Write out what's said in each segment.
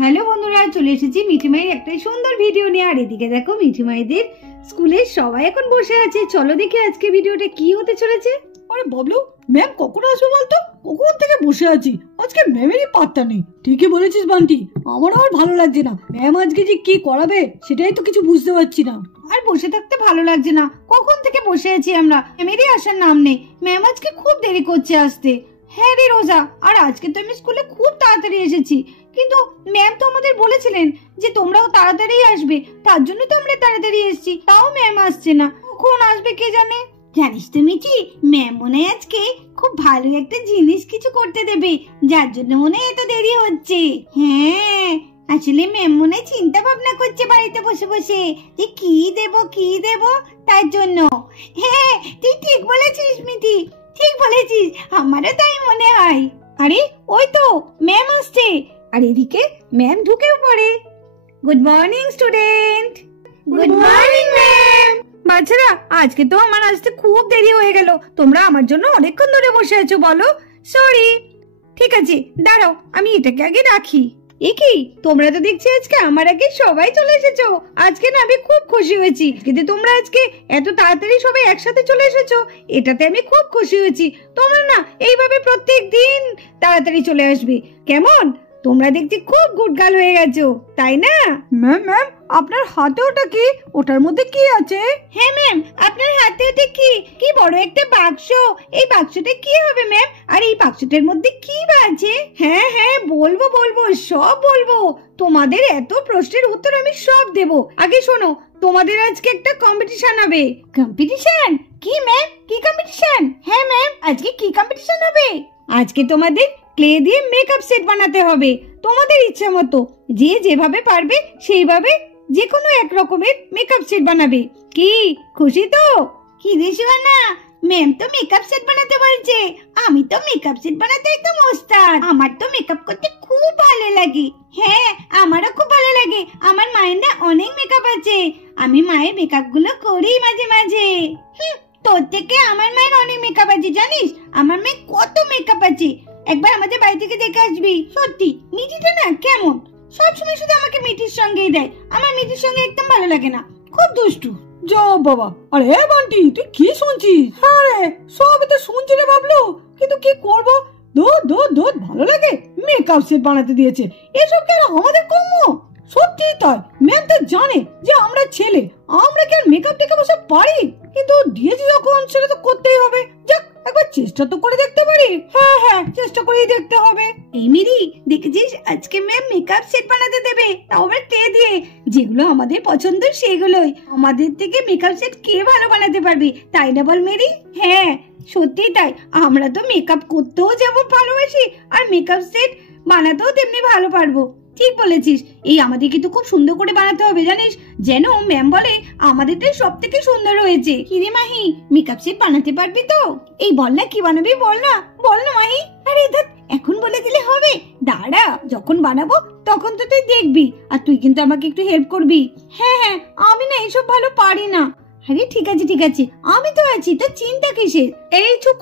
Hello বন্ধুরা, চলে এসেছি মিঠিমাইয়ের একটা সুন্দর ভিডিও নিয়ে। আর এদিকে দেখো মিঠিমাইদের স্কুলের সবাই এখন বসে আছে। চলো দেখি আজকে ভিডিওটা কি হতে চলেছে। আরে বাবলু, ম্যাম কখন আসবে বলতো? কখন থেকে বসে আছি, আজকে ম্যামেরই পাত্তা নেই। ঠিকই বলেছিস বান্টি, আমার আর ভালো লাগছে না। ম্যাম আজকে যে কি করাবে সেটাই তো কিছু বুঝতে পারছি না। আর বসে থাকতে ভালো লাগছে না, কখন থেকে বসে আছি আমরা, ম্যামেরই আসার নাম নেই। ম্যাম আজকে খুব দেরি করছে আসতে। হ্যাঁ রে রোজা, আর আজকে তো আমি স্কুলে খুব তাড়াতাড়ি এসেছি, কিন্তু ম্যাম তো আমাদের বলেছিলেন যে তোমরাও তাড়াতাড়ি আসবে, তার জন্য তো আমরা তাড়াতাড়ি এসেছি। তাও ম্যাম আসছে না, কখন আসবে কে জানে। জানিস তো মিঠি, ম্যাম মনে হয় আজকে খুব ভালো একটা জিনিস কিছু করতে দেবে, যার জন্য মনে হয় এত দেরি হচ্ছে। হ্যাঁ, আসলে ম্যাম মনে হয় চিন্তা ভাবনা করছে বাড়িতে বসে বসে যে কি দেব তার জন্য। হ্যাঁ, তুই ঠিক বলেছিস মিঠি, ঠিক বলেছিস, আমারও তাই মনে হয়। আরে ওই তো ম্যাম আসছে, আর এদিকে ম্যাম ঢুকেও পড়ে। Good morning student. Good morning ma'am. বাচ্চারা, আজকে তো আমার আসতে খুব দেরি হয়ে গেল, তোমরা আমার জন্য অনেকক্ষণ ধরে বসে আছো। বলো সরি। ঠিক আছে, দাঁড়াও আমি এটাকে আগে রাখি। এ কি, তোমরা তো দেখছি আজকে আমার আগে সবাই চলে এসেছো। আজকে না আমি খুব খুশি হয়েছি, কিন্তু তোমরা আজকে এত তাড়াতাড়ি সবাই একসাথে চলে এসেছো, এটাতে আমি খুব খুশি হয়েছি। তোমরা না এইভাবে প্রত্যেক দিন তাড়াতাড়ি চলে আসবে, কেমন? তোমরা দেখছি খুব গুড গার্ল হয়ে গেছো, তাই না? ম্যাম ম্যাম, আপনার হাতে ওটা কি? ওটার মধ্যে কি আছে? হ্যাঁ ম্যাম, আপনার হাতে ওটা কি? কি বড় একটা বাক্স। এই বাক্সটা কি হবে ম্যাম? আর এই বাক্সটার মধ্যে কি আছে? হ্যাঁ হ্যাঁ, বলবো সব বলবো। তোমাদের এত প্রশ্নের উত্তর আমি সব দেব। আগে শোনো, তোমাদের আজকে একটা কম্পিটিশন হবে। কম্পিটিশন? কি ম্যাম, কি কম্পিটিশন? হ্যাঁ ম্যাম, আজকে কি কম্পিটিশন হবে? আজকে তোমাদের ক্লে দিয়ে মেকআপ সেট বানাতে হবে, তোমাদের ইচ্ছা মতো। যে যেভাবে পারবে সেইভাবে যে কোনো এক রকমের মেকআপ সেট বানাবে। কি খুশি তো? কি দিশানা, ম্যাম তো মেকআপ সেট বানাতে বলছে, আমি তো মেকআপ সেট বানাতে একদম ওস্তাদ। আমার তো মেকআপ করতে খুব ভালো লাগে। হ্যাঁ, আমারও খুব ভালো লাগে। আমার মায়ের না অনেক মেকআপ আছে, আমি মায়ের মেকআপ গুলো করি মাঝে মাঝে। তোর থেকে আমার মায়ের অনেক মেকআপ আছে জানিস, আমার মেয়ে কত মেকআপ আছে। একবার আমাদের বাড়ি থেকে দেখে আসবি। সত্যি মিঠিটা না কেমন, সবসময় শুধু আমাকে মিঠির সঙ্গেই দেয়। আমার মিঠির সঙ্গে একদম ভালো লাগে না, খুব দুষ্টু। যা বাবা। আরে বান্টি, তুই কি শুনছিস? হ্যাঁ রে, সবই তো শুনছি রে বাবলু, কিন্তু কি করবো? দোদ ভালো লাগে, মেকআপ সেট বানাতে দিয়েছে। এসব কি আর আমাদের কর্ম? সত্যি তাই, ম্যাম তো জানে যে আমরা ছেলে, আমরা কি আর মেকআপ টেকআপ ওসব পারি? কিন্তু দিয়েছি যখন সেটা তো করতেই হবে। যাক, একবার চেষ্টা তো করে দেখতে পারি। হ্যাঁ হ্যাঁ, চেষ্টা করেই দেখতে হবে। এই মিরি, দেখেছিস আজকে ম্যাম মেকআপ সেট বানাতে দেবে, তাও আবার ক্লে দিয়ে। যেগুলো আমাদের পছন্দ সেগুলোই। আমাদের থেকে মেকআপ সেট কে ভালো বানাতে পারবে, তাই না বল মেরি? হ্যাঁ সত্যি তাই, আমরা তো মেকআপ করতেও যেমন ভালোবাসি, আর মেকআপ সেট বানাতেও তেমনি ভালো পারবো। ঠিক বলেছিস, এই আমাদের কিন্তু খুব সুন্দর করে বানাতে হবে জানিস, যেন ম্যাম বলে আমাদেরটাই সব থেকে সুন্দর হয়েছে। কিরে মাহি, মেকআপ সেট বানাতে পারবি তো? এই বল না, কি বানাবি বল না মাহি। আরে এখন বলে দিলে হবে? দাঁড়া, যখন বানাবো তখন তো তুই দেখবি, আর তুই কিন্তু আমাকে একটু হেল্প করবি। হ্যাঁ, আমি না এইসব ভালো পারি না। আরে ঠিক আছে, আমি তো আছি, তো চিন্তা কিসের? এই চুপ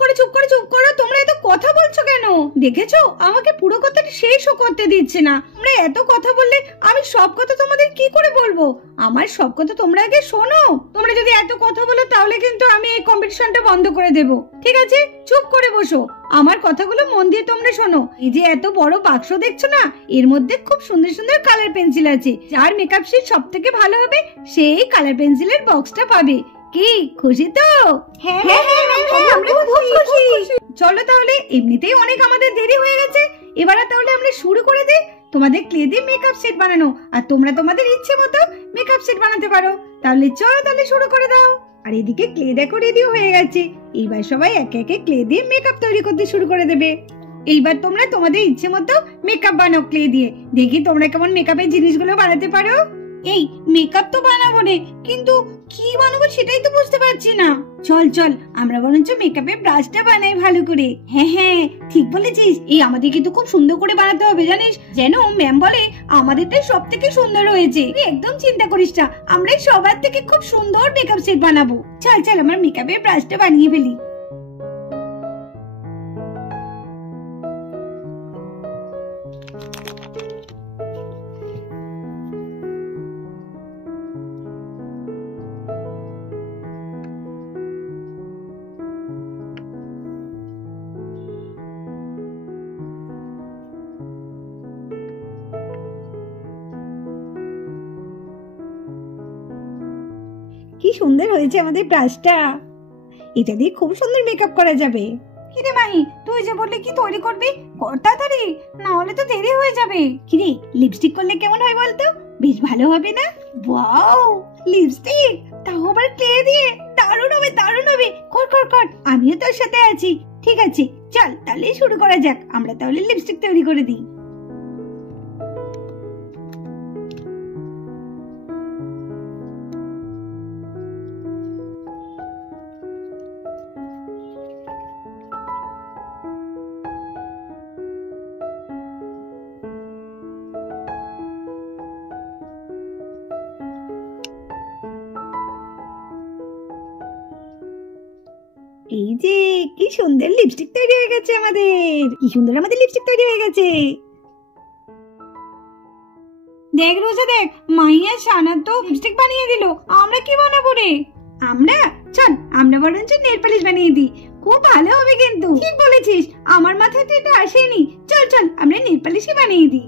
করো, তোমরা এত কথা বলছো কেন? দেখেছো, আমাকে পুরো কথাটা শেষও করতে দিচ্ছে না। তোমরা এত কথা বললে আমি সব কথা তোমাদের কি করে বলবো? আমার সব কথা তোমরা আগে শোনো। তোমরা যদি এত কথা বলো তাহলে কিন্তু আমি এই কম্পিটিশনটা বন্ধ করে দেব। ঠিক আছে, চুপ করে বসো, আমার কথাগুলো মন দিয়ে তোমরা শোনো। এই যে এত বড় বাক্স দেখছো না, এর মধ্যে খুব সুন্দর সুন্দর কালার পেন্সিল আছে। যার মেকআপ শেড সব থেকে ভালো হবে সেই কালার পেন্সিলের বক্সটা পাবে। কি খুশি তো? হ্যাঁ, আমরা খুব খুশি। চলো তাহলে, এমনিতেই অনেক আমাদের দেরি হয়ে গেছে, এবার তাহলে আমরা শুরু করে দেই তোমাদের ক্লে দিয়ে মেকআপ সেট বানানো। আর তোমরা তোমাদের ইচ্ছে মতো মেকআপ সেট বানাতে পারো। তাহলে চলো, তাহলে শুরু করে দাও। আর এদিকে ক্লে দেখো রেডি হয়ে গেছে। এইবার সবাই একে একে ক্লে দিয়ে মেকআপ তৈরি করতে শুরু করে দেবে। এইবার তোমরা তোমাদের ইচ্ছে মতো মেকআপ বানাও ক্লে দিয়ে। দেখি তোমরা কেমন মেকআপের জিনিসগুলো বানাতে পারো। এই মেকআপ তো বানাবো রে, কিন্তু কি বানাবো সেটাই তো বুঝতে পারছি না। চল আমরা বরঞ্চ মেকআপের ব্রাশটা বানাই ভালো করে। হ্যাঁ ঠিক বলেছিস, এই আমাদের কিন্তু খুব সুন্দর করে বানাতে হবে জানিস, যেন ম্যাম বলে আমাদেরটাই সব থেকে সুন্দর হয়েছে। তুই একদম চিন্তা করিস না, আমরা সবার থেকে খুব সুন্দর মেকআপ সেট বানাবো। চল আমার মেকআপের ব্রাশটা বানিয়ে ফেলি। কি সুন্দর হয়েছে আমাদের ব্রাশটা। এটা দিয়ে খুব সুন্দর মেকআপ করা যাবে। কিরে মাহি, তুই যে বললি কি তৈরি করবি, কর তাড়াতাড়ি, না হলে তো দেরি হয়ে যাবে। কিরে, লিপস্টিক করলে কেমন হয় বলতো? বেশ ভালো হবে না? ওয়াও, লিপস্টিক, তাও আবার ক্লে দিয়ে, দারুণ হবে দারুণ হবে। কর কর কর, আমিও তোর সাথে আছি। ঠিক আছে, চল তাহলে শুরু করা যাক। আমরা তাহলে লিপস্টিক তৈরি করে দিই। এই যে কি সুন্দর লিপস্টিক তৈরি হয়ে গেছে আমাদের, কি সুন্দর আমাদের লিপস্টিক তৈরি হয়ে গেছে। দেখ রোজা, দেখ, মাইয়া সানা তো লিপস্টিক বানিয়ে দিল। আমরা কি বানাবো রে? চল আমরা বরঞ্চ নেল পালিশ বানিয়ে দিই, খুব ভালো হবে কিন্তু। ঠিক বলেছিস, আমার মাথায় তো এটা আসেনি। চল চল আমরা নেল পালিশই বানিয়ে দিই।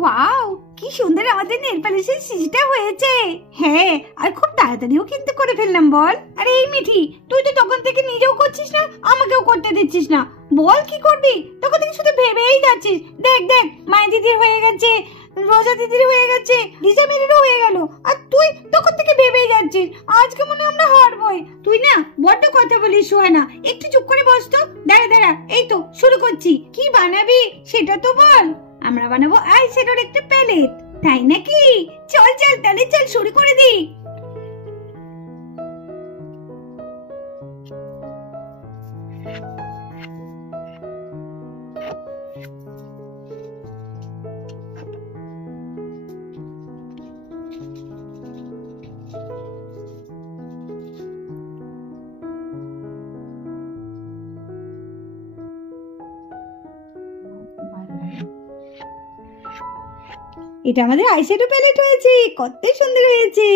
ওয়াও, কি সুন্দর আমাদের নেল পালিশের শিশিটা হয়েছে। হ্যাঁ, আর খুব তাড়াতাড়িও কিন্তু করে ফেললাম বল। আরে এই মিঠি, তুই তো তখন থেকে নিজেও করছিস না, আমাকেও করতে দিচ্ছিস না। বল কি করবি? তখন থেকে শুধু ভেবেই যাচ্ছিস। দেখ দেখ, মাই দিদির হয়ে গেছে, রোজা দিদির হয়ে গেছে, লিজা মেরিরও হয়ে গেল, আর তুই তখন থেকে ভেবেই যাচ্ছিস। আজকে মনে হয় আমরা হারবই। তুই না বড্ড কথা বলিস সোহানা, একটু চুপ করে বস তো। দাঁড়া দাঁড়া, এই তো শুরু করছি। কি বানাবি সেটা তো বল। আমরা বানাবো আইশ্যাডোর একটা প্যালেট। তাই নাকি? চল চল তাহলে চল শুরু করে দিই। এটা আমাদের আইশ্যাডো প্যালেট হয়েছে, কত সুন্দর হয়েছে।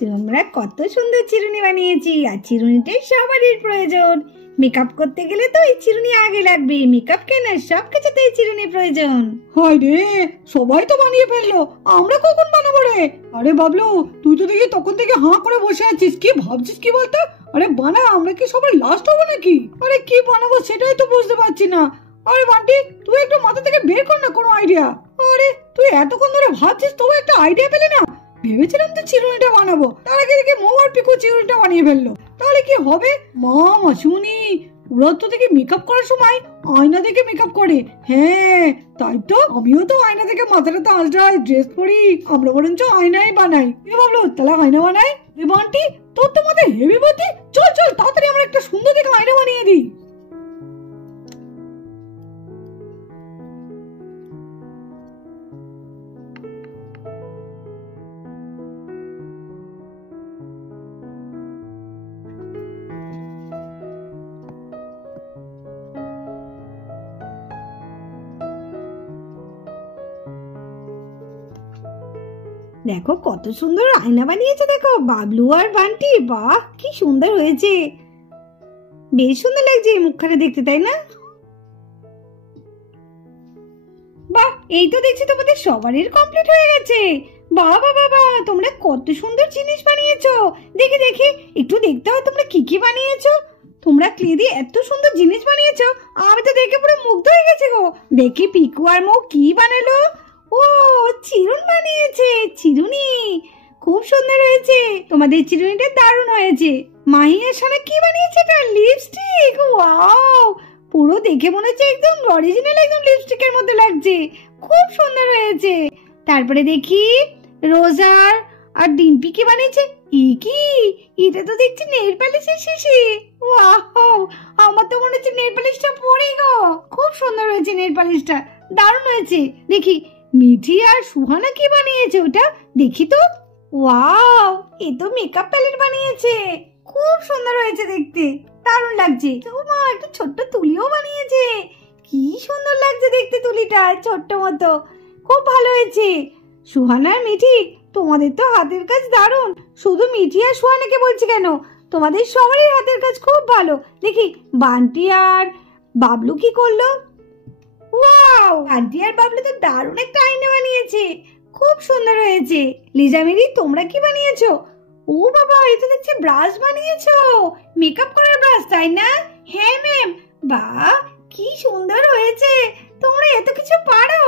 তোমরা কত সুন্দর চিরুনি বানিয়েছি, আর চিরুনিটাই সবারই প্রয়োজন। মেকআপ করতে গেলে তো এই চিরুনি আগে লাগবে, মেকআপ কেন সবকিছুতে এই চিরুনি প্রয়োজন। হায় রে, সবাই তো বানিয়ে ফেললো, আমরা কখন বানাবো রে? আরে বাবলু, তুই তো দেখি তখন থেকে হাঁ করে বসে আছিস, কি ভাবছিস কি বলতো? আরে বানা, আমরা কি সবাই লাস্ট হবো নাকি? আরে কি বানাবো সেটাই তো বুঝতে পারছি না। আরে বান্টি, তুই একটু মাথা থেকে বের কর না কোনো আইডিয়া। আরে তুই এতক্ষণ ধরে ভাবছিস, তবু একটা আইডিয়া পেলে না? ভেবেছিলাম তো চিরুনিটা বানাবো, তার আগে দেখে মৌ আর পিকু চিরুনিটা বানিয়ে ফেললো। তাহলে কি হবে? মা মাসুনি, ওরা তো দেখে মেকআপ করার সময় আয়না দেখে মেকআপ করে। হ্যাঁ তাই তো, আমিও তো আয়না দেখে মাথাটাতে আলট্রাই ড্রেস পরি। আমরা বরঞ্চ আয়নাই বানাই। কি ভাবলো, তাহলে আয়না বানাই? বান্টি, তোর তো মাথায় হেভি বুদ্ধি। চল চল তাড়াতাড়ি আমরা একটা সুন্দর দেখে আয়না বানিয়ে দিই। দেখো কত সুন্দর আয়না বানিয়েছে, দেখো বাবলু আর বান্টি। বাহ, কি সুন্দর হয়েছে, বেশ সুন্দর লাগছে মুখখানে দেখতে, তাই না? বাহ, এই তো দেখছি তোমাদের সবারই কমপ্লিট হয়ে গেছে। বাবা বাবা, তোমরা কত সুন্দর জিনিস বানিয়েছো। দেখে দেখে একটু দেখতে হয় তোমরা কি কি বানিয়েছো। তোমরা ক্লে দিয়ে এত সুন্দর জিনিস বানিয়েছো, আমি তো দেখে পুরো মুগ্ধ হয়ে গেছে গো। দেখি পিকু আর মৌ কি বানালো। ও, চিরুন বানিয়েছে, চিরুনি খুব সুন্দর হয়েছে। তোমাদের চিরুনিটা দারুণ হয়েছে। মাহি আর সোনা কি বানিয়েছে? এটা লিপস্টিক। ওয়াও, পুরো দেখে মনে হচ্ছে একদম অরিজিনাল, একদম লিপস্টিকের মতো লাগছে, খুব সুন্দর হয়েছে। তারপরে দেখি রোজার আর ডিম্পি কি বানিয়েছে। কি এটা তো দেখছি নেল পালিশের শিশি। ওয়াও, আমার তো মনে হচ্ছে নেল পালিশটা পরে গো। খুব সুন্দর হয়েছে নেল পালিশটা, দারুণ হয়েছে। দেখি মিঠি আর সুহানা কি বানিয়েছে ওটা, দেখি তো। ওয়াও, এ তো মেকআপ প্যালেট বানিয়েছে, খুব সুন্দর হয়েছে দেখতে, দারুণ লাগছে। মা একটা ছোট্ট তুলিও বানিয়েছে, কি সুন্দর লাগছে দেখতে তুলিটা, ছোট্ট মতো, খুব ভালো হয়েছে। সুহানা আর মিঠি, তোমাদের তো হাতের কাজ দারুণ। শুধু মিঠি আর সুহানাকে বলছি কেন, তোমাদের সবারই হাতের কাজ খুব ভালো। দেখি বান্টি আর বাবলু কি করলো। ওয়াও, বান্টি আর বাবলু তো দারুণ একটা আয়না বানিয়েছে, খুব সুন্দর হয়েছে। লিজা মেরি, তোমরা কি বানিয়েছো? ও বাবা, এই তো দেখছি ব্রাশ বানিয়েছো, মেকআপ করার ব্রাশ, তাই না? হ্যাঁ ম্যাম। বাহ, কি সুন্দর হয়েছে, তোমরা এত কিছু পারো,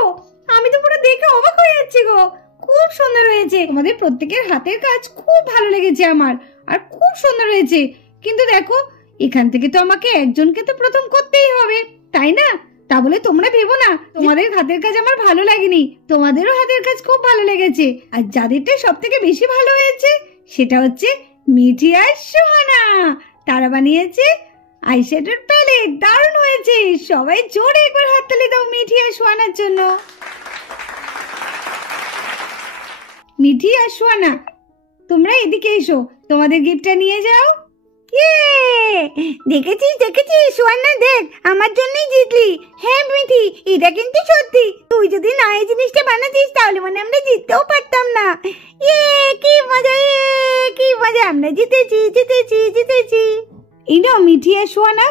আমি তো পুরো দেখে অবাক হয়ে যাচ্ছি গো। খুব সুন্দর হয়েছে, তোমাদের প্রত্যেকের হাতের কাজ খুব ভালো লেগেছে আমার, আর খুব সুন্দর হয়েছে। কিন্তু দেখো, এখান থেকে তো আমাকে একজনকে তো প্রথম করতেই হবে, তাই না? তা বলে তোমরা ভেবো না তোমাদের হাতের কাজ আমার ভালো লাগেনি, তোমাদেরও হাতের কাজ খুব ভালো লেগেছে। আর যাদেরটা সব থেকে বেশি ভালো হয়েছে সেটা হচ্ছে মিঠি আর সুহানা, তারা বানিয়েছে আইশ্যাডোর প্যালেট, দারুণ হয়েছে। সবাই জোরে একবার হাততালি দাও মিঠি আর সুহানার জন্য। মিঠি আর সুহানা, তোমরা এদিকে এসো, তোমাদের গিফটটা নিয়ে যাও। দেখেছিস সুহানা, দেখ আমার জন্যই জিতলি। হ্যাঁ মিঠি, এটা কিন্তু সত্যি, তুই যদি না এই জিনিসটা বানাতিস তাহলে মানে আমরা জিততেও পারতাম না। কি মজা, কি মজা, আমরা জিতেছি। এই নাও মিঠি আর সুহানা,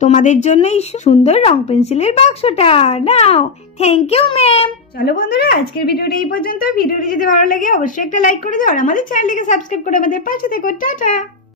তোমাদের জন্য এই সুন্দর রং পেন্সিলের বাক্সটা নাও। Thank you ma'am. চলো বন্ধুরা, আজকের ভিডিওটা এই পর্যন্ত। ভিডিওটি যদি ভালো লাগে অবশ্যই একটা লাইক করে দাও, আর আমাদের চ্যানেলটিকে সাবস্ক্রাইব করে আমাদের পাশে থেকো। টাটা।